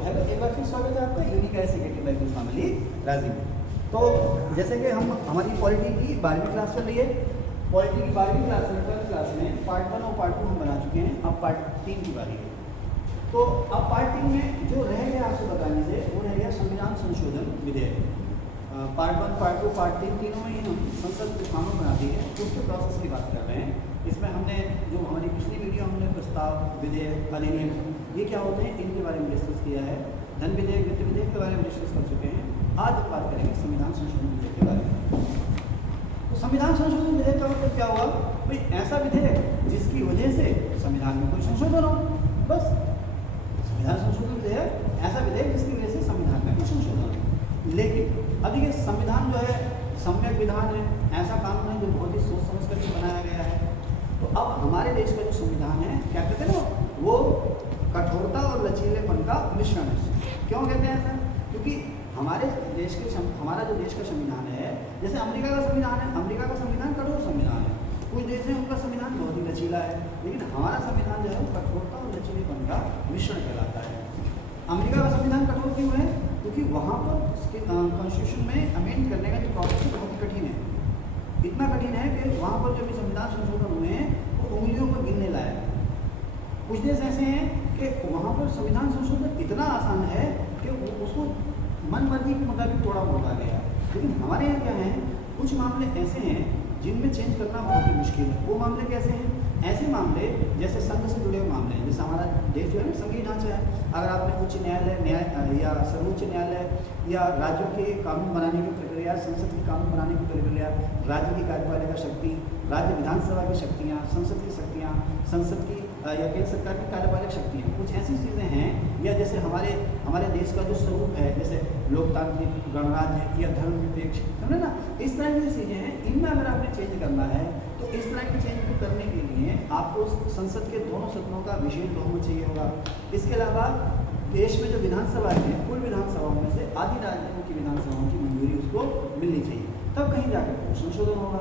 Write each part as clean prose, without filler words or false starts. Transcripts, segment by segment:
तो हेलो, एक बार फिर स्वागत है आपका यूनिक एग्जीक्यूटिव बाय कुछ फैमिली राजी में। तो जैसे कि हम हमारी पॉलिटी की 12वीं क्लास चल रही है। पॉलिटी की 12वीं क्लास में फर्स्ट क्लास में पार्ट 1 और पार्ट 2 हम बना चुके हैं। अब पार्ट 3 की बारी है। तो अब पार्ट 3 में जो रह गया आपसे बताने से वो रह गया संविधान संशोधन विधेयक। पार्ट 1, पार्ट 2, पार्ट 3 तीनों में ही हम संसद जो कानून बनाती है उसके प्रोसेस की बात कर रहे हैं। इसमें हमने जो हमारी पिछली वीडियो हमने प्रस्ताव, विधेयक, अधिनियम ये क्या होते हैं इनके बारे में डिस्कस किया है। धन विधेयक, वित्त विधेयक के बारे में डिस्कस कर चुके हैं। आज हम बात करेंगे संविधान संशोधन विधेयक के बारे में। तो संविधान संशोधन विधेयक का मतलब क्या हुआ? भाई ऐसा विधेयक जिसकी वजह से संविधान में कोई संशोधन हो, बस। संविधान संशोधन विधेयक ऐसा विधेयक जिसकी वजह से संविधान में कोई संशोधन हो। लेकिन अब ये संविधान जो है सम्यक विधान है, ऐसा कानून है जो बहुत ही सोच समझ कर बनाया गया है। तो अब हमारे देश का जो संविधान है क्या कहते हैं ना, वो कठोरता और लचीलेपन का मिश्रण है। क्यों कहते हैं ऐसा? क्योंकि हमारा जो देश का संविधान है, जैसे अमेरिका का संविधान है, अमेरिका का संविधान कठोर संविधान है। कुछ देश हैं उनका संविधान बहुत ही लचीला है, लेकिन हमारा संविधान जो है वो कठोरता और लचीलेपन का मिश्रण कहलाता है। अमेरिका का संविधान कठोर क्यों है? क्योंकि वहाँ पर उसके कॉन्स्टिट्यूशन में अमेंड करने का जो प्रोसेस बहुत ही कठिन है। इतना कठिन है कि वहाँ पर जो भी संविधान संशोधन हुए हैं वो उंगलियों पर गिनने लायक है। कुछ देश ऐसे हैं कि वहाँ पर संविधान संशोधन इतना आसान है कि उसको मन मर्जी के मुताबिक तोड़ा मोड़ा गया। लेकिन हमारे यहाँ क्या है, कुछ मामले ऐसे हैं जिनमें चेंज करना बहुत ही मुश्किल है। वो मामले कैसे हैं? ऐसे मामले जैसे संघ से जुड़े हुए मामले हैं। जैसे हमारा देश जो है ना संघीय ढांचा है। अगर आपने उच्च न्यायालय या सर्वोच्च न्यायालय या राज्यों के कानून बनाने की प्रक्रिया, संसद के कानून बनाने की प्रक्रिया, राज्य की कार्यपालिका शक्ति, राज्य विधानसभा की शक्तियाँ, संसद की शक्तियाँ, संसद की या केंद्र सरकार की कार्यपालक शक्तियाँ, कुछ ऐसी चीज़ें हैं। या जैसे हमारे देश का जो स्वरूप है, जैसे लोकतांत्रिक, गणराज्य या धर्मनिरपेक्ष, समझे ना, इस तरह की चीज़ें हैं। इनमें अगर आपने चेंज करना है तो इस तरह की चेंज को करने के लिए आपको संसद के दोनों सदनों का विशेष बहुमत चाहिए होगा। इसके अलावा देश में जो विधानसभा है, कुल विधानसभाओं में से आधी राज्यों की विधानसभाओं की मंजूरी उसको मिलनी चाहिए, तब कहीं जाकर संशोधन होगा।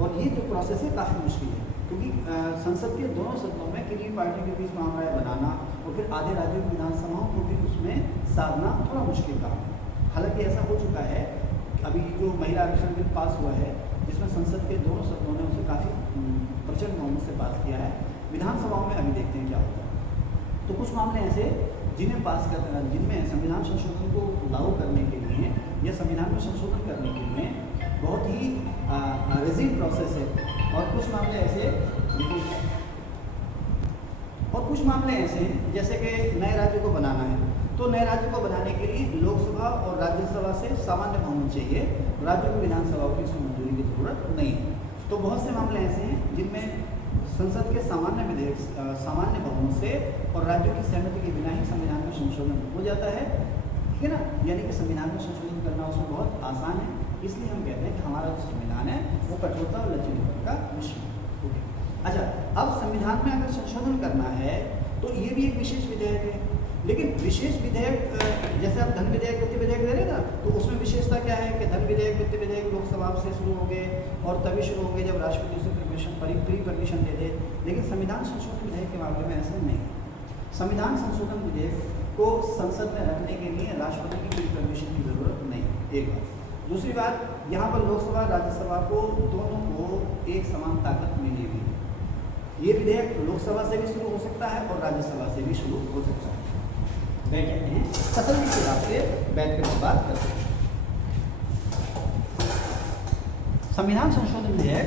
और ये जो प्रोसेस है काफ़ी मुश्किल है, क्योंकि संसद के दोनों सदनों में किसी पार्टी के बीच मामला बनाना और फिर आधे राज्यों की विधानसभाओं को भी उसमें साधना थोड़ा मुश्किल काम है। हालांकि ऐसा हो चुका है कि अभी जो महिला आरक्षण बिल पास हुआ है, जिसमें संसद के दोनों सदनों ने उसे काफ़ी प्रचंड बहुमत से पास किया है। विधानसभाओं में अभी देखते हैं क्या होता है। तो कुछ मामले ऐसे जिनमें संविधान संशोधन को लागू करने के लिए या संविधान में संशोधन करने के लिए बहुत ही रिजिड प्रोसेस है। और कुछ मामले ऐसे हैं जैसे कि नए राज्य को बनाना है, तो नए राज्य को बनाने के लिए लोकसभा और राज्यसभा से सामान्य बहुमत चाहिए। राज्यों की विधानसभाओं की इसमें मंजूरी की जरूरत नहीं है। तो बहुत से मामले ऐसे हैं जिनमें संसद के सामान्य विधेयक सामान्य बहुमत से और राज्यों की सहमति के बिना ही संविधान में संशोधन हो जाता है, ठीक है ना। यानी कि संविधान में संशोधन करना उसमें बहुत आसान है। इसलिए हम कहते हैं कि हमारा जो संविधान है वो कठोरता और लचीलेपन का मिश्रण है। अच्छा, अब संविधान में अगर संशोधन करना है तो ये भी एक विशेष विधेयक है। लेकिन विशेष विधेयक जैसे आप धन विधेयक, वित्त विधेयक दे रहे ना, तो उसमें विशेषता क्या है कि धन विधेयक, वित्त विधेयक लोकसभा से शुरू हो गए और तभी शुरू हो गए जब राष्ट्रपति उसे प्री परमिशन दे दे। लेकिन संविधान संशोधन विधेयक के मामले में ऐसा नहीं। संविधान संशोधन विधेयक को संसद में रखने के लिए राष्ट्रपति की प्री परमिशन की जरूरत नहीं, एक बात। दूसरी बात, यहाँ पर लोकसभा राज्यसभा को दोनों को एक समान ताकत मिली हुई है। ये विधेयक लोकसभा से भी शुरू हो सकता है और राज्यसभा से भी शुरू हो सकता है। बैठ जाते हैं, तसल्ली के हिसाब से बैठ कर बात करते हैं। संविधान संशोधन विधेयक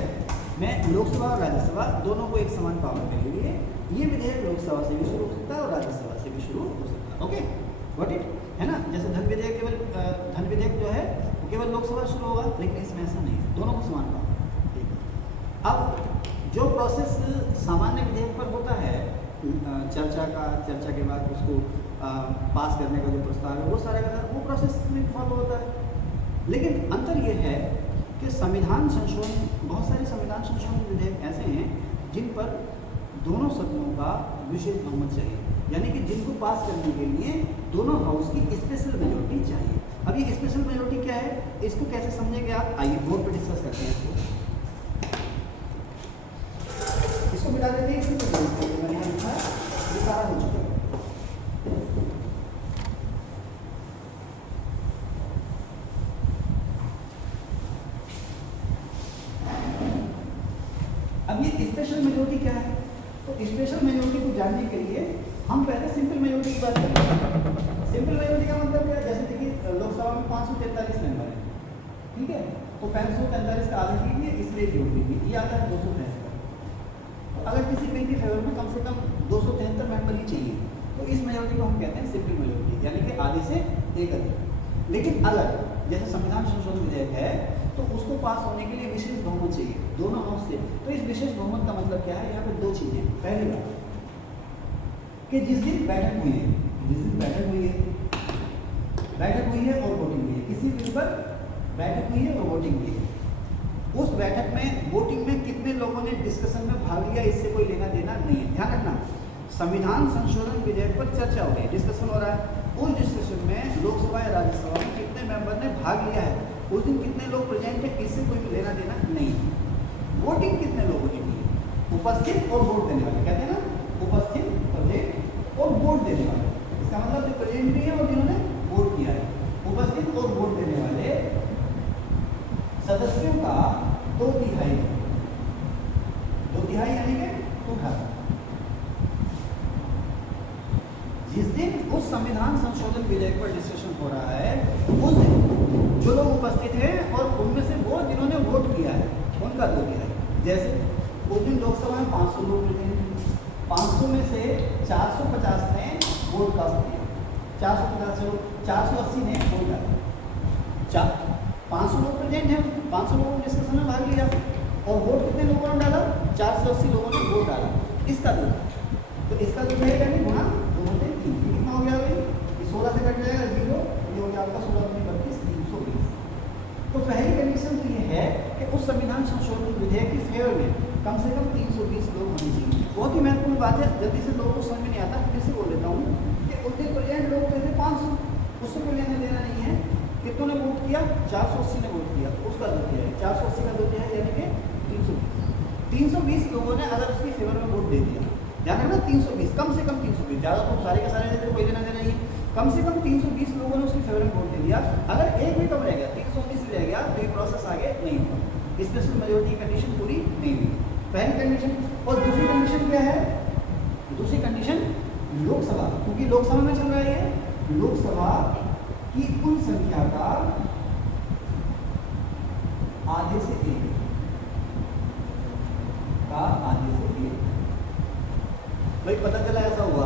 में लोकसभा और राज्यसभा दोनों को एक समान पावर मिली हुई है। ये विधेयक लोकसभा से भी शुरू हो सकता है और राज्यसभा से भी शुरू हो सकता है। ओके, गॉट इट, है ना। जैसे धन विधेयक जो है वो केवल लोकसभा शुरू होगा, लेकिन इसमें ऐसा नहीं है, दोनों को समान पावर। अब जो प्रोसेस सामान्य विधेयक पर होता है, चर्चा के बाद उसको पास करने का जो प्रस्ताव है वो सारा का वो प्रोसेस में फॉलो होता है। लेकिन अंतर ये है कि संविधान संशोधन, बहुत सारे संविधान संशोधन विधेयक ऐसे हैं जिन पर दोनों सदनों का विशेष बहुमत चाहिए, यानी कि जिनको पास करने के लिए दोनों हाउस की स्पेशल मेजोरिटी चाहिए। अब ये स्पेशल मेजोरिटी क्या है, इसको कैसे समझेंगे आप? आइए बोर्ड पर डिस्कस करते हैं। इसको मिला देते हैं, इसको मैंने लिखा ये सारा हो चुका है। सिंपल मेजोरिटी की बात करें। सिंपल मेजोरिटी का मतलब क्या है, जैसे देखिए लोकसभा में 543 मेंबर है, ठीक है, तो 543 का आधा कीजिए, इसलिए जोड़ दीजिए, ये आता है 273। तो अगर किसी बिल के फेवर में कम से कम 273 मेंबर ही चाहिए, तो इस मेजोरिटी को हम कहते हैं सिंपल मेजोरिटी, यानी कि आधे से एक अधिक। लेकिन अगर जैसे संविधान संशोधन विधेयक है, तो उसको पास होने के लिए विशेष बहुमत चाहिए दोनों हाउस से। तो इस विशेष बहुमत का मतलब क्या है, यहाँ पे दो चीजें। पहली बात कि जिस दिन बैठक हुई है, जिस दिन बैठक हुई है और वोटिंग हुई है, किसी बिल पर बैठक हुई है और वोटिंग हुई है, उस बैठक में वोटिंग में कितने लोगों ने डिस्कशन में भाग लिया, इससे कोई लेना देना नहीं है। ध्यान रखना, संविधान संशोधन विधेयक पर चर्चा हो रही है, डिस्कशन हो रहा है, उस डिस्कशन में लोकसभा या राज्यसभा में कितने मेंबर ने भाग लिया है, उस दिन कितने लोग प्रेजेंट है, इससे कोई लेना देना नहीं है। वोटिंग कितने लोगों ने की है, उपस्थित और वोट देने वाले, कहते हैं ना उपस्थित, प्रेजेंट और वोट देने वाले। इसका मतलब जो प्रेजेंट भी है और जिन्होंने वोट किया है, उपस्थित और वोट देने वाले सदस्यों का 2/3 यानी कि 2/3। जिस दिन उस संविधान संशोधन विधेयक पर डिस्कशन हो रहा है, उस दिन जो लोग उपस्थित हैं और उनमें से वो जिन्होंने वोट किया है उनका 2/3। जैसे उस दिन लोकसभा में 500 लोग प्रेजेंट हैं, 500 में से 450 ने वोट कास्ट किया, 450 से 480 ने वोट डाला। 500 लोग प्रेजेंट हैं, 500 लोगों ने डिस्कशन में भाग लिया और वोट कितने लोगों ने डाला, 480 लोगों ने वोट डाला, इसका 2। तो इसका 2 यानी गुणा 2/3, कितना हो गया भाई, 16 से कट जाएगा 0, ये हो गया आपका 16 × 32 320। तो पहली कंडीशन तो ये है कि उस संविधान संशोधन विधेयक के फेवर में कम से कम 320 लोग होने चाहिए। बहुत ही महत्वपूर्ण बात है, जल्दी से लोगों को समझ में नहीं आता, फिर से बोल देता हूँ कि उस दिन प्रेजेंट लोग थे 500, उससे कोई लेना देना नहीं है। कितनों ने वोट किया, 480 ने वोट किया, उसका 2/3, 480 का 2/3 यानी कि 320 लोगों ने अगर उसके फेवर में वोट दे दिया, ध्यान रखना 320, कम से कम 320, ज़्यादा तो सारे के सारे देते कोई लेना देना नहीं, कम से कम 320 लोगों ने उसके फेवर में वोट दे दिया। अगर एक भी कम रह गया, 319 भी रह गया, तो ये प्रोसेस आगे नहीं होगा, स्पेशल मेजोरिटी कंडीशन पूरी नहीं हुई, पहली कंडीशन। और दूसरी कंडीशन क्या है, दूसरी कंडीशन लोकसभा, क्योंकि लोकसभा में चल रहा है, लोकसभा की कुल संख्या का आधे से एक भाई पता चला ऐसा हुआ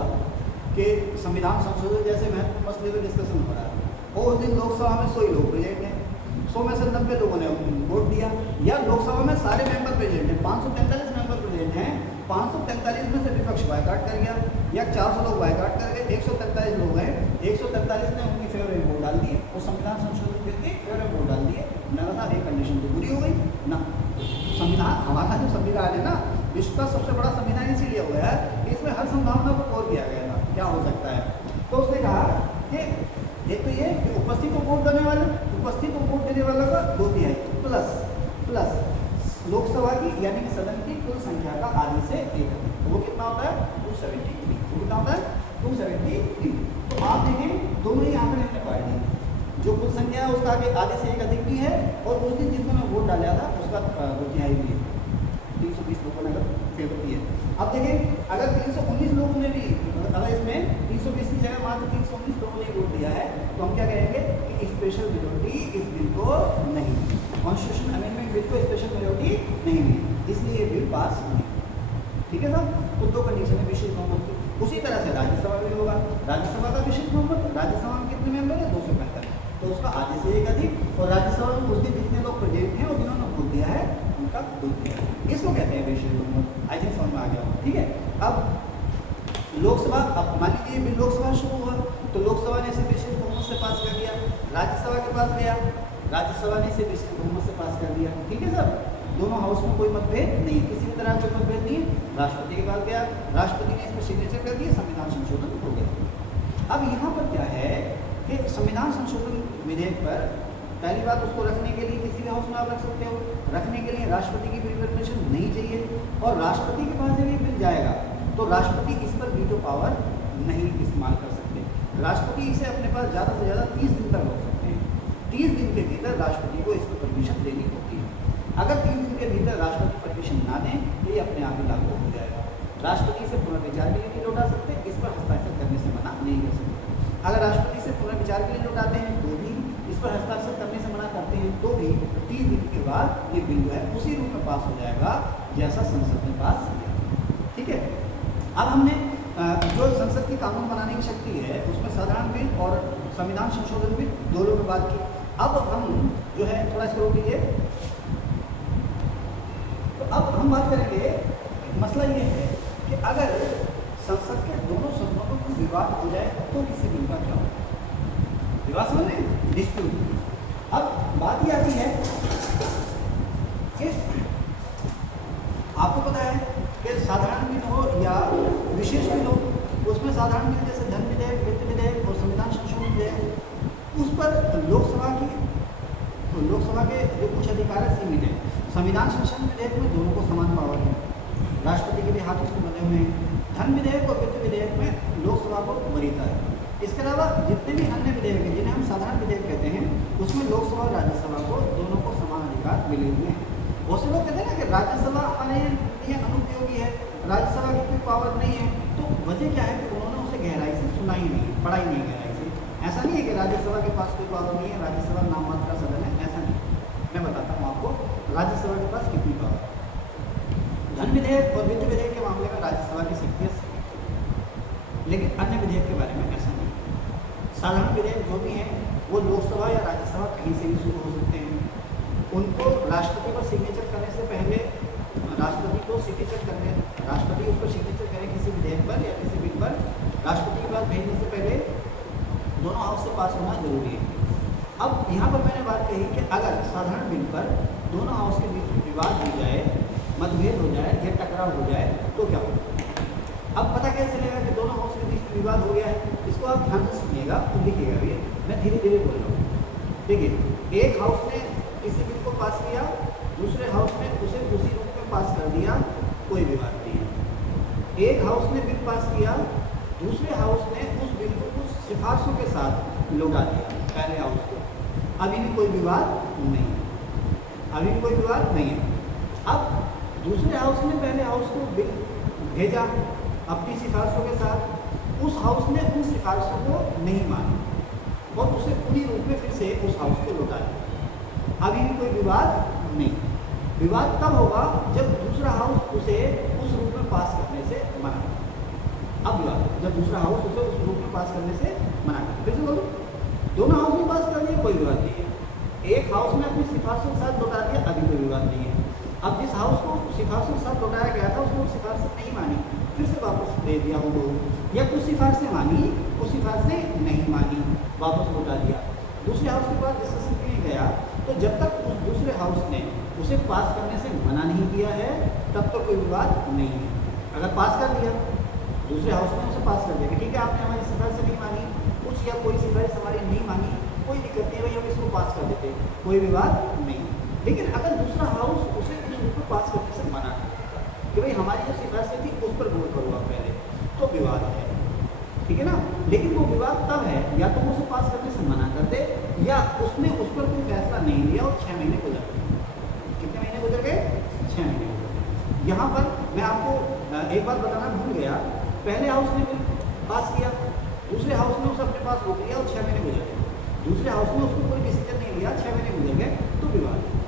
कि संविधान संशोधन जैसे महत्वपूर्ण मसले पर डिस्कशन हो रहा है और उस दिन लोकसभा में 100 लोग प्रेजेंट हैं, 100 में से 90 लोगों ने वोट दिया, या लोकसभा में सारे मेंबर प्रेजेंट हैं, 543 मेंबर प्रेजेंट हैं, 543 में से विपक्ष बायकाट कर गया या 400 लोग बायकाट कर गए, 143 लोग हैं, 143 ने उनकी फेवर में वोट डाल दिए और संविधान संशोधन बिल की फेवर में वोट डाल दिए। ना एक कंडीशन तो पूरी हो गई ना। संविधान, हमारा जो संविधान है ना, विश्व का सबसे बड़ा संविधान इसीलिए हुआ है, इसमें हर संभावना को और किया गया था क्या हो सकता है। तो उसने कहा कि एक तो ये कि उपस्थित को वोट देने वाले, उपस्थित को वोट देने वालों का 2/3 प्लस लोकसभा की यानी कि सदन की कुल संख्या का आधे से एक, तो वो कितना होता है 273। वो कितना होता है 273। तो आप देखें दोनों ही आंकड़े हमने पढ़ लिए, जो कुल संख्या है उसका आगे आधे से एक अधिक भी है और उस दिन जिसको वोट डाला था उसका 2/3 भी है, 320 लोगों ने अगर फेवर की है। अब देखें अगर 319 लोगों ने भी, अगर इसमें 320 की जगह मात्र 319 लोगों ने वोट दिया है, तो हम क्या कहेंगे कि स्पेशल मेजोरिटी इस बिल को नहीं, कॉन्स्टिट्यूशन अमेंडमेंट बिल को स्पेशल मेजोरिटी नहीं मिली, इसलिए ये बिल पास नहीं। ठीक है साहब, तो 2 कंडीशन है विशेष बहुमत की। उसी तरह से राज्यसभा में होगा, राज्यसभा का विशेष बहुमत, राज्यसभा में कितने मेंबर है 275, तो उसका आधे से एक अधिक, और राज्यसभा में उस दिन जितने लोग प्रेजेंट हैं और जिन्होंने वोट दिया है उनका 2/3, इसको कहते हैं विशेष बहुमत। आई थिंक समझ में आ गया। ठीक है, अब लोकसभा, अब मान लीजिए बिल लोकसभा शुरू हुआ तो लोकसभा ने इसे विशेष बहुमत से पास कर दिया, राज्यसभा के पास गया, राज्यसभा ने इसे विशेष बहुमत से पास कर दिया। ठीक है सर, दोनों हाउस में कोई मतभेद नहीं है, किसी भी तरह का कोई मतभेद नहीं है, राष्ट्रपति के पास गया, राष्ट्रपति ने इस पर सिग्नेचर कर दिया, संविधान संशोधन हो गया। अब यहाँ पर क्या है कि संविधान संशोधन विधेयक पर पहली बात उसको रखने के लिए किसी भी हाउस में आप रख सकते हो, रखने के लिए राष्ट्रपति की परमिशन नहीं चाहिए, और राष्ट्रपति के पास जब ये बिल जाएगा तो राष्ट्रपति इस पर वीटो पावर नहीं इस्तेमाल कर सकते। राष्ट्रपति इसे अपने पास ज़्यादा से ज़्यादा 30 दिन तक रोक सकते हैं, 30 दिन के भीतर राष्ट्रपति को इस पर परमिशन देनी होती है। अगर 30 दिन के भीतर राष्ट्रपति परमिशन ना दें तो ये अपने आप ही लागू हो जाएगा। राष्ट्रपति से पुनर्विचार के लिए नहीं लौटा सकते, इस पर हस्ताक्षर करने से मना नहीं कर सकते। अगर राष्ट्रपति से पुनर्विचार के लिए लौटाते हैं तो भी, इस पर हस्ताक्षर करने से मना करते हैं तो भी 30 दिन के बाद ये बिल जो है उसी रूप में पास हो जाएगा जैसा संसद ने पास किया। ठीक है, अब हमने जो संसद की कानून बनाने की शक्ति है उसमें साधारण बिल और संविधान संशोधन बिल दोनों में बात की। अब हम जो है थोड़ा इसको रोक लीजिए, तो अब हम बात करेंगे, मसला ये है कि अगर संसद के दोनों सदनों में कोई विवाद हो जाए तो किसी बिल का क्या होगा? विवाद समझ रहे हैं, डिस्प्यूट। अब बात ये आती है कि आपको पता है कि साधारण बिल हो या विशेष बिल हो, उसमें साधारण बिल जैसे धन विधेयक, वित्त विधेयक और संविधान संशोधन विधेयक, उस पर लोकसभा के जो कुछ अधिकार है सीमित है। संविधान संशोधन विधेयक में दोनों को समान पावर है, राष्ट्रपति के भी हाथ उसमें बंधे हुए हैं। धन विधेयक और वित्त विधेयक में लोकसभा को वरीयता है। इसके अलावा जितने भी अन्य विधेयक हैं जिन्हें हम साधारण विधेयक कहते हैं, उसमें लोकसभा और राज्यसभा को दोनों को समान अधिकार मिले हुए हैं। बहुत से लोग कहते हैं ना कि राज्यसभा हमारे लिए अनुपयोगी है, राज्यसभा की कोई पावर नहीं है, तो वजह क्या है कि उन्होंने उसे गहराई से सुना ही नहीं, पढ़ा ही नहीं गहराई से। ऐसा नहीं है कि राज्यसभा के पास कोई पावर नहीं है, राज्यसभा नाम मात्र का सदन है, ऐसा नहीं। मैं बताता हूँ आपको राज्यसभा के पास कितनी पावर है। धन विधेयक और वित्त विधेयक के मामले में राज्यसभा की शक्तियाँ सीमित है, लेकिन अन्य विधेयक के बारे में ऐसा नहीं। साधारण विधेयक जो भी हैं वो लोकसभा या राज्यसभा कहीं से भी शुरू हो सकते हैं। उनको राष्ट्रपति पर सिग्नेचर करने से पहले राष्ट्रपति उस पर सिग्नेचर करें किसी विधेयक पर या किसी बिल पर, राष्ट्रपति के पास भेजने से पहले दोनों हाउस से पास होना जरूरी है। अब यहाँ पर मैंने बात कही कि अगर साधारण बिल पर दोनों हाउस के बीच में विवाद हो जाए, मतभेद हो जाए या टकराव हो जाए तो क्या होगा? अब पता कैसे चलेगा कि दोनों हाउस के बीच में विवाद हो गया है? इसको आप ध्यान से सुनिएगा और लिखिएगा भी, मैं धीरे धीरे बोल रहा हूँ। देखिए, एक हाउस ने किसी बिल को पास किया, दूसरे हाउस ने उसे उसी रूप में पास कर दिया, कोई विवाद नहीं है। एक हाउस ने बिल पास किया, दूसरे हाउस ने उस बिल को कुछ सिफारिशों के साथ लौटा दिया पहले हाउस को, अभी भी कोई विवाद नहीं है, अभी भी कोई विवाद नहीं है। अब दूसरे हाउस ने पहले हाउस को बिल भेजा अपनी सिफारिशों के साथ, उस हाउस ने उन सिफारिशों को नहीं माना और उसे पूरी रूप में फिर से उस हाउस को लौटा दिया, अभी भी कोई विवाद नहीं। विवाद तब होगा जब दूसरा हाउस उसे उस रूप में पास करने से मना करे। अब विवाद जब दूसरा हाउस उसे उस रूप में पास करने से मना करे। फिर से बोलो, दोनों हाउस ने पास कर दिया, कोई विवाद नहीं है। एक हाउस ने अपनी सिफारिशों के साथ लौटा दिया, अभी कोई विवाद नहीं है। अब जिस हाउस को सिफारिशों के साथ लौटाया गया था उसने सिफारिश नहीं मानी, फिर से वापस दे दिया उनको, या कुछ सिफारिशें मानी, कुछ सिफारिशें नहीं मानी, वापस लौटा दिया। दूसरे हाउस के पास डिस्कशन के लिए गया, तो जब तक उस दूसरे हाउस ने उसे पास करने से मना नहीं किया है तब तक कोई विवाद नहीं है। अगर पास कर दिया, दूसरे हाउस ने उसे पास कर दिया कि ठीक है आपने हमारी सिफारिश नहीं मानी, कुछ या कोई सिफारिश हमारी नहीं मानी, कोई दिक्कत नहीं है भाई, हम इसको पास कर देते, कोई विवाद नहीं। लेकिन अगर दूसरा हाउस उसे उस रूप में पास करने से मना करे कि भाई हमारी जो सिफारिशें थी उस पर गौर करो आप पहले, तो विवाद है, ठीक है ना। लेकिन वो विवाद तब है या तो उसे पास करने से मना कर दे या उसने उस पर कोई फैसला नहीं लिया और 6 महीने गुजर गए। कितने महीने गुजर गए? 6 महीने गुजर गए। यहाँ पर मैं आपको एक बात बताना भूल गया, पहले हाउस ने बिल पास किया, दूसरे हाउस ने उसे अपने पास रोक लिया और 6 महीने गुजर गए। दूसरे हाउस ने उसको कोई डिसीजन नहीं लिया, 6 महीने गुजर गए, तो विवाद है,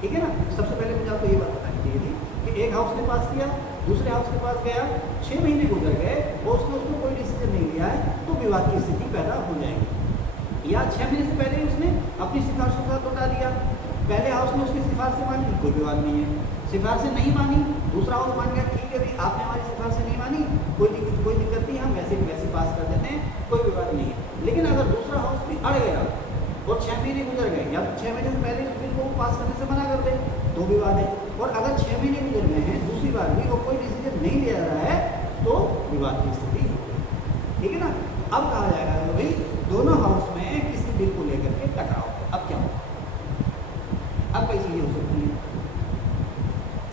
ठीक है ना। सबसे पहले मुझे आपको ये बात बतानी चाहिए थी कि एक हाउस ने पास किया, दूसरे हाउस के पास गया, 6 महीने गुजर गए और उसने उसको कोई डिसीजन नहीं लिया है, तो विवाद की स्थिति पैदा हो जाएगी। या 6 महीने से पहले उसने अपनी सिफारिशों के साथ लौटा दिया, पहले हाउस ने उसकी सिफारिशें मानी, कोई विवाद नहीं है। सिफारिशें नहीं मानी, दूसरा हाउस मान गया ठीक है भाई आपने हमारी सिफारिशें नहीं मानी, कोई दिक्कत नहीं, हम वैसे पास कर देते हैं, कोई विवाद नहीं है। लेकिन अगर दूसरा हाउस भी अड़ गया और 6 महीने गुजर गए या 6 महीने से पहले उस बिल को पास करने से मना कर दे तो विवाद है। और अगर 6 महीने गुजर गए हैं दूसरी बार भी और कोई डिसीजन नहीं लिया जा रहा है तो विवाद की स्थिति हो गई, ठीक है ना। अब कहा जाएगा कि भाई दोनों हाउस में किसी बिल को लेकर के टकराव, अब क्या होगा? अब कई चीजें हो सकती हैं,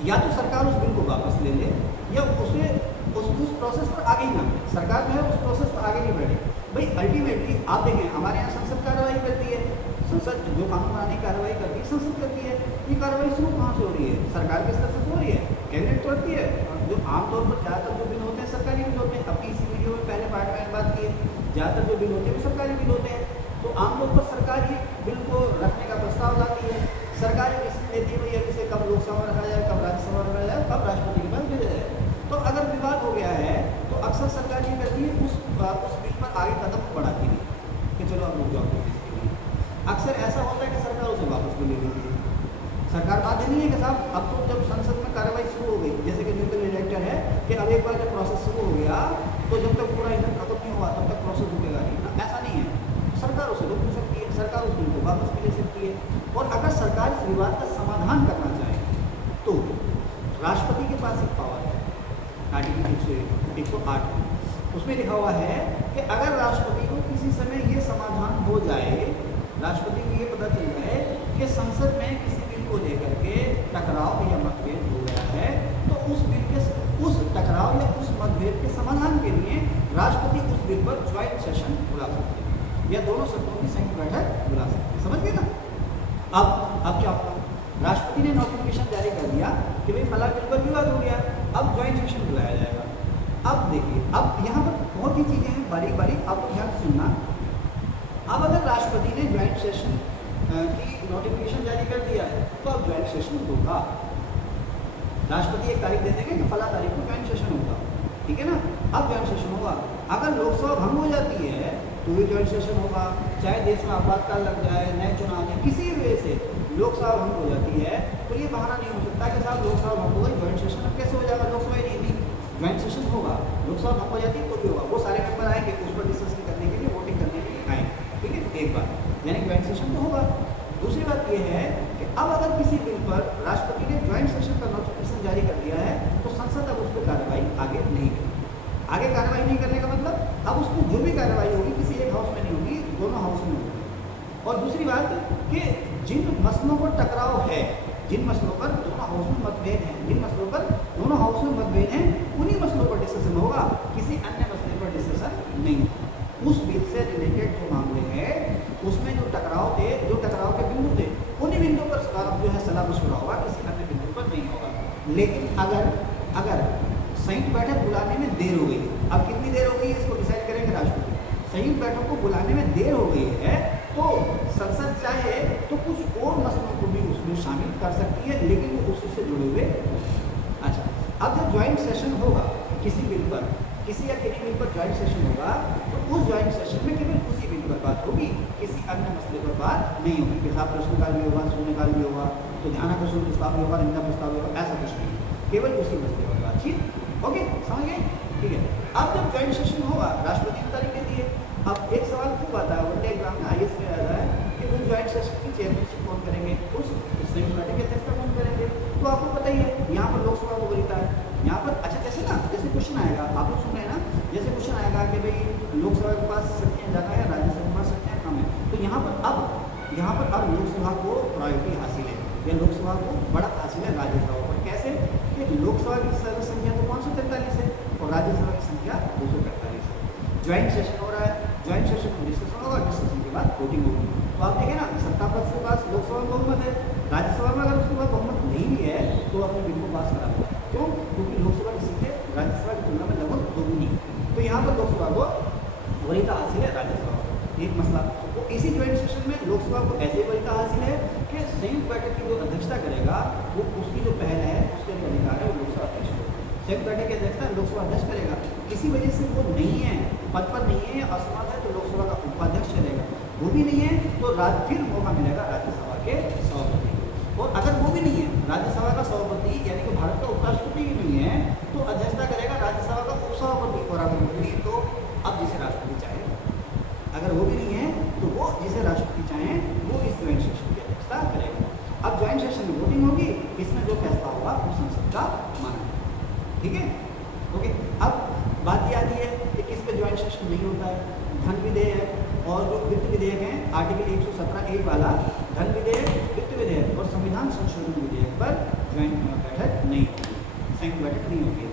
या तो सरकार उस बिल को वापस ले ले या उसे उस प्रोसेस पर आगे ही ना बढ़े, सरकार जो है उस प्रोसेस पर आगे नहीं बढ़े। भाई अल्टीमेटली आप देखें हमारे यहाँ संसद कार्रवाई करती है, संसद जो कानून बनाने की कार्रवाई करती है संसद करती है। ये कार्रवाई शुरू कहाँ से हो रही है? सरकार के स्तर से हो रही है, कैबिनेट करती है। जो आमतौर पर ज़्यादातर जो बिल होते हैं सरकारी बिल होते हैं। अपनी इसी वीडियो में पहले पार्ट बात की है, ज़्यादातर जो बिल होते हैं वो सरकारी बिल होते हैं। तो आमतौर पर सरकार ही बिल को रखने का प्रस्ताव लाती है, सरकारी किसी देती हुई है इसे कब लोकसभा में रखा जाए, कब राज्यसभा में रखा जाए, कब राष्ट्रपति के पास भेजा जाए। तो अगर विवाद हो गया है तो अक्सर सरकार ये करती है उस बिल पर आगे कदम बढ़ाती नहीं कि चलो अब रुक जाओ इसके लिए। अक्सर ऐसा होता है कि सरकार उसे वापस भी ले लेती है। सरकार बात नहीं है कि साहब अब तो जब संसद में कार्रवाई शुरू हो गई, जैसे कि न्यूटन रिएक्टर है कि अब एक बार जब प्रोसेस शुरू हो गया तो जब तक पूरा ईंधन खत्म नहीं हुआ तब तक प्रोसेस रुकेगा नहीं ना, ऐसा नहीं है। सरकार उसे रोक भी सकती है, सरकार उस बिल को वापस भी ले सकती है। और अगर सरकार इस विवाद का समाधान करना चाहे तो राष्ट्रपति के पास एक पावर है, आर्टिकल 108 उसमें लिखा हुआ है कि अगर राष्ट्रपति को किसी समय ये समाधान हो जाए, राष्ट्रपति को ये पता चल जाए कि संसद में किसी बिल को लेकर के टकराव या मतभेद हो गया है, तो उस बिल के उस टकराव या उस मतभेद के समाधान के लिए राष्ट्रपति उस बिल पर ज्वाइंट सेशन बुला सकते हैं या दोनों सदनों की संयुक्त बैठक बुला सकते हैं। समझ गए ना? अब क्या होगा, राष्ट्रपति ने नोटिफिकेशन जारी कर दिया कि भाई फला बिल पर विवाद हो गया, अब ज्वाइंट सेशन बुलाया जाएगा। अब देखिए, अब यहाँ पर बहुत ही चीज़ें हैं बारीक बारीक, आपको ध्यान से सुनना। अब अगर राष्ट्रपति ने ज्वाइंट सेशन की नोटिफिकेशन जारी कर दिया है तो अब ज्वाइंट सेशन होगा। राष्ट्रपति एक तारीख दे देंगे कि फला तारीख को ज्वाइंट सेशन होगा, ठीक है ना? अब ज्वाइंट सेशन होगा। अगर लोकसभा भंग हो जाती है तो भी ज्वाइंट सेशन होगा, चाहे देश में आपातकाल लग जाए, नए चुनाव या किसी वजह से लोकसभा भंग हो जाती है तो ये बहाना नहीं हो सकता कि साहब लोकसभा भंग हो गई, ज्वाइंट सेशन अब कैसे हो जाएगा, लोकसभा ही नहीं थी। ज्वाइंट सेशन होगा, लोकसभा भंग हो जाती है तो भी होगा, वो सारे मेंबर आएंगे उस पर डिस्कशन करने के लिए, वोटिंग करने के लिए आएंगे, ठीक है? एक बात यानी ज्वाइंट सेशन तो होगा। दूसरी बात यह है कि अब अगर किसी बिल पर राष्ट्रपति ने ज्वाइंट सेशन का नोटिफिकेशन जारी कर दिया है तो संसद अब उस पर कार्रवाई आगे नहीं करेगी। आगे कार्रवाई नहीं करने का मतलब अब उसमें जो भी कार्रवाई होगी किसी एक हाउस में नहीं होगी, दोनों हाउस में होगी। और दूसरी बात कि जिन मसलों पर टकराव है, जिन मसलों पर दोनों हाउस में मतभेद हैं, जिन मसलों पर दोनों हाउस में मतभेद हैं, उन्हीं मसलों पर डिस्कशन होगा, किसी अन्य मसले पर डिस्कशन नहीं होगा। उस बिल से रिलेटेड जो मामले हैं उसमें जो टकराव थे, जो टकराव के बिंदु थे, उन्हीं बिंदु पर जो है सलाह मशवरा होगा, किसी अन्य बिंदु पर नहीं होगा। लेकिन अगर संयुक्त बैठक बुलाने में देर हो गई है, अब कितनी देर हो गई है इसको डिसाइड करेंगे राष्ट्रपति। संयुक्त बैठक को बुलाने में देर हो गई है तो संसद चाहे तो कुछ और मसलों को भी उसमें शामिल कर सकती है, लेकिन वो उसी से जुड़े हुए। अच्छा, अब जब ज्वाइंट सेशन होगा किसी बिल पर, किसी या किसी बिल पर ज्वाइंट सेशन होगा तो उस ज्वाइंट सेशन में केवल उसी बिल पर बात होगी, किसी अन्य मसले पर बात नहीं होगी कि साहब प्रश्नकाल भी होगा, शून्यकाल भी होगा, तो ध्यानाकर्षण प्रस्ताव भी होगा, निंदा प्रस्ताव भी होगा, ऐसा कुछ नहीं, केवल उसी मसले पर बातचीत। ओके, समझ गए? ठीक है। अब जब ज्वाइंट सेशन होगा, राष्ट्रपति ने तारीख दे दी है। अब एक सवाल खूब आता है, वनडे एग्जाम में आईएएस में आता है कि उस ज्वाइंट सेशन की चेयरमैनशिप कौन करेंगे, उस संयुक्त बैठक की अध्यक्षता कौन करेंगे? तो आपको पता ही है, यहाँ पर लोकसभा को वरीयता है, यहाँ पर अच्छा जैसे ना, जैसे क्वेश्चन आएगा, आप लोग सुन रहे हैं ना, जैसे क्वेश्चन आएगा कि भाई लोकसभा के पास शक्तियाँ ज़्यादा है, राज्यसभा के पास शक्तियाँ कम है, तो यहाँ पर अब लोकसभा को प्रायोरिटी हासिल है या लोकसभा को बड़ा हासिल है राज्यसभा पर। कैसे कि लोकसभा की सर्व संख्या तो 543 है और राज्यसभा की संख्या 245 है। ज्वाइंट सेशन हो रहा है, ज्वाइंट सेशन में डिस्कशन होगा, डिस्कशन के बाद वोटिंग होगी। तो आप देखें ना, सत्ता पक्ष के पास लोकसभा में बहुमत है, राज्यसभा में अगर उसके पास बहुमत नहीं भी है तो अपने बिल को पास करा देता है। क्यों? क्योंकि लोकसभा की सीटें राज्यसभा की तुलना में लगभग दोगुनी है। तो यहाँ पर लोकसभा को वरीयता हासिल है राज्यसभा को। एक मसला तो इसी ज्वाइंट सेशन में लोकसभा को ऐसे वरीयता हासिल है कि संयुक्त बैठक की जो अध्यक्षता करेगा वो उसकी जो पहल है, उसके लिए अधिकार है वो लोकसभा अध्यक्ष को। संयुक्त बैठक की अध्यक्षता लोकसभा अध्यक्ष करेगा, किसी वजह से वो नहीं है, पद पर नहीं है, असमर्थ है, तो लोकसभा का उपाध्यक्ष करेगा, वो भी नहीं है तो फिर मौका मिलेगा राज्यसभा के सभापति को। और अगर वो भी नहीं है, राज्यसभा का सभापति यानी कि भारत का उपराष्ट्रपति भी नहीं है, तो अध्यक्षता करेगा राज्यसभा का उपसभापति। और अगर वो नहीं तो अब जिसे राष्ट्रपति चाहे, अगर वो भी नहीं है तो वो जिसे राष्ट्रपति चाहे वो इस ज्वाइंट सेशन की अध्यक्षता करेगा। अब ज्वाइंट सेशन में वोटिंग होगी, इसमें जो फैसला होगा वो संसद का माना है। ठीक है, ओके। अब बात ये आती है कि किस पे ज्वाइंट सेशन नहीं होता है। धन विधेयक और जो वित्त विधेयक है, आर्टिकल 117(1) वाला धन विधेयक, वित्त विधेयक और संविधान संशोधन विधेयक पर ज्वाइंट बैठक नहीं होगी, संयुक्त बैठक नहीं होगी।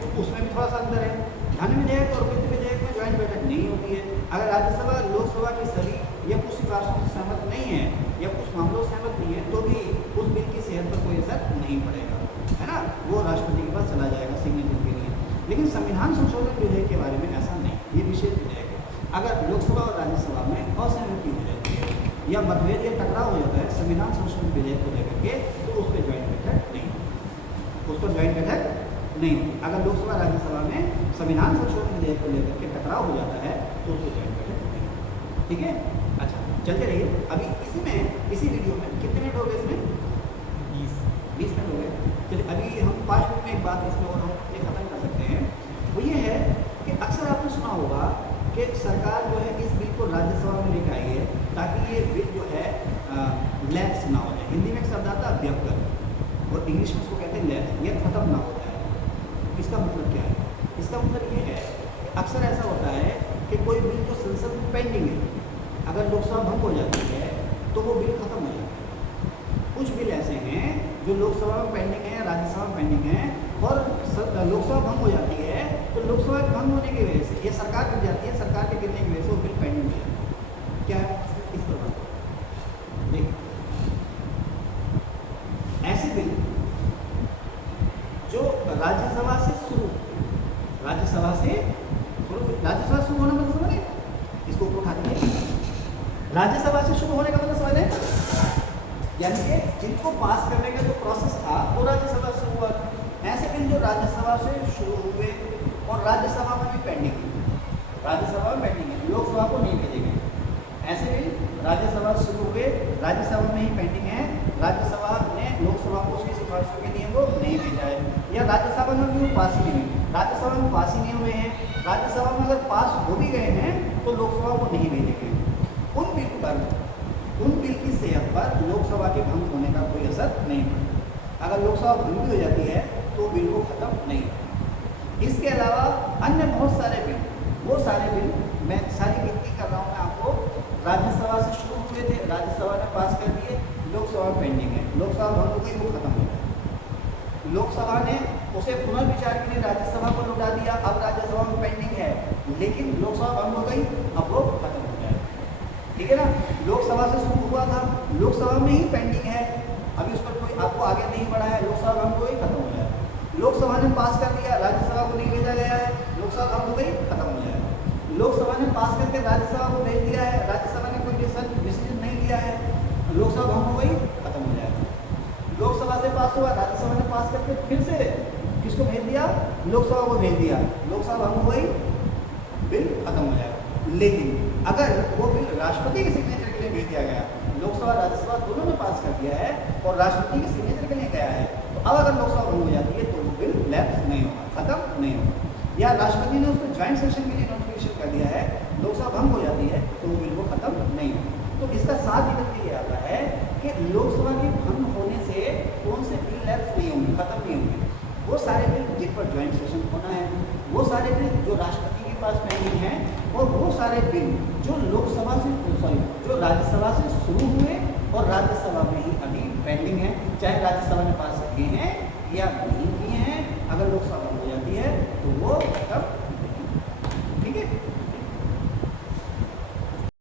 तो उसमें भी थोड़ा सा अंतर है। धन विधेयक और वित्त विधेयक में ज्वाइंट बैठक नहीं होती है। अगर राज्यसभा लोकसभा की सभी या कुछ सिफारिशों से सहमत नहीं है या कुछ मामलों से सहमत नहीं है तो भी उस बिल की सेहत पर कोई असर नहीं पड़ेगा, है ना, वो राष्ट्रपति के पास चला जाएगा सिग्नेचर के लिए। लेकिन संविधान संशोधन विधेयक के बारे में ऐसा नहीं। ये विशेष विधेयक है। अगर लोकसभा और राज्यसभा में असहमति हो जाती है या मतभेद या टकराव हो जाता है संविधान संशोधन विधेयक को लेकर के, तो उस पर ज्वाइंट बैठक नहीं होती, उस पर ज्वाइंट बैठक नहीं होती। अगर लोकसभा राज्यसभा में संविधान संशोधन विधेयक को लेकर के टकराव हो जाता है तो उस पर ज्वाइंट बैठक नहीं होती। ठीक है, अच्छा चलते रहिए। अभी इसी वीडियो में कितने मिनट हो गए? इसमें 20 मिनट हो गए। चलिए अभी हम 5 मिनट में एक बात इसमें और हम ये खत्म कर सकते हैं, वो ये है कि अक्सर आपने सुना होगा कि सरकार जो है इस बिल को राज्यसभा में लेकर आई है ताकि ये बिल जो है लैप्स ना हो जाए। हिंदी में एक शब्द आता है अभ्यवगत और इंग्लिश में उसको कहते हैं लैप्स, ये खत्म ना हो जाए। इसका मतलब क्या है? इसका मतलब ये है कि अक्सर ऐसा होता है कि कोई बिल जो संसद में पेंडिंग है, अगर लोकसभा भंग हो जाती है तो वो बिल खत्म हो जाता है। कुछ बिल ऐसे हैं जो लोकसभा में पेंडिंग है, राज्यसभा में पेंडिंग है, और लोकसभा भंग हो जाती है तो लोकसभा भंग होने की वजह से ये सरकार गिर जाती है, सरकार के गिरने की वजह से वो बिल पेंडिंग हो जाता है। क्या है इस पर बात? देखिए ऐसे बिल जो राज्यसभा से शुरू होना मतलब समझे, इसको ऊपर उठा दीजिए। राज्यसभा से शुरू होने का मतलब समझे, यानी कि जिनको पास करने का जो प्रोसेस था वो राज्यसभा से हुआ। ऐसे बिल जो राज्यसभा से शुरू हुए और राज्यसभा में भी पेंडिंग है, राज्यसभा में पेंडिंग है, लोकसभा को नहीं भेजे गए। ऐसे बिल राज्यसभा से शुरू हुए, राज्यसभा में ही पेंडिंग है, राज्यसभा ने लोकसभा को उसकी सिफारिशों के लिए वो नहीं भेजा है, या राज्यसभा में भी वो पास ही नहीं हुए, राज्यसभा में पास ही नहीं हुए हैं, राज्यसभा में अगर पास हो भी गए हैं तो लोकसभा को नहीं भेजे गए। उन बिल की सेहत पर लोकसभा के भंग होने का कोई असर नहीं पड़ता। अगर लोकसभा भंग भी हो जाती है तो बिल को खत्म नहीं होता। इसके अलावा अन्य बहुत सारे बिल, वो सारे बिल मैं सारी गिनती कर रहा हूँ मैं आपको, राज्यसभा से शुरू हुए थे, राज्यसभा ने पास कर दिए, लोकसभा पेंडिंग है, लोकसभा भंग हो गई, वो खत्म हो गया। लोकसभा ने उसे पुनर्विचार के लिए राज्यसभा को लौटा दिया, अब राज्यसभा में पेंडिंग है, लेकिन लोकसभा भंग हो गई, अब वो खत्म हो जाएगा। ठीक है ना, लोकसभा से शुरू हुआ था, लोकसभा में ही पेंडिंग है, अभी उस पर कोई आपको आगे नहीं बढ़ा है, लोकसभा भंग हो गई, खत्म हो जाएगा। लोकसभा ने पास कर दिया, राज्यसभा को नहीं भेजा गया है, लोकसभा भंग हो गई, खत्म हो जाएगा। लोकसभा ने पास करके राज्यसभा को भेज दिया है, राज्यसभा ने कोई डिसीजन नहीं लिया है, लोकसभा भंग हो गई, खत्म हो जाएगा। लोकसभा से पास हुआ, राज्यसभा ने पास करके फिर से किसको भेज दिया? लोकसभा को भेज दिया, लोकसभा भंग हो गई, बिल खत्म हो जाएगा। लेकिन अगर वो बिल राष्ट्रपति के सिग्नेचर के लिए भेज दिया गया, लोकसभा राज्यसभा दोनों ने पास कर दिया है और राष्ट्रपति के सिग्नेचर के लिए गया है, तो अब अगर लोकसभा भंग हो जाती है तो वो बिल लैप्स नहीं होगा, खत्म नहीं होगा। या राष्ट्रपति ने उसको ज्वाइंट सेशन के लिए नोटिफिकेशन कर दिया है, लोकसभा भंग हो जाती है तो वो बिल को खत्म नहीं होगा। तो इसका साथ निकल के ये आता है कि लोकसभा के भंग होने से कौन से बिल लैप्स नहीं होंगे, खत्म नहीं होंगे। वो सारे बिल जिन पर ज्वाइंट सेशन होना है, वो सारे बिल जो राष्ट्रपति के पास पेंडिंग हैं, और वो सारे बिल जो जो राज्यसभा से शुरू हुए और राज्यसभा में ही अभी पेंडिंग है, चाहे राज्यसभा ने पास किए हैं या नहीं किए हैं, अगर लोकसभा हो जाती है तो वो खत्म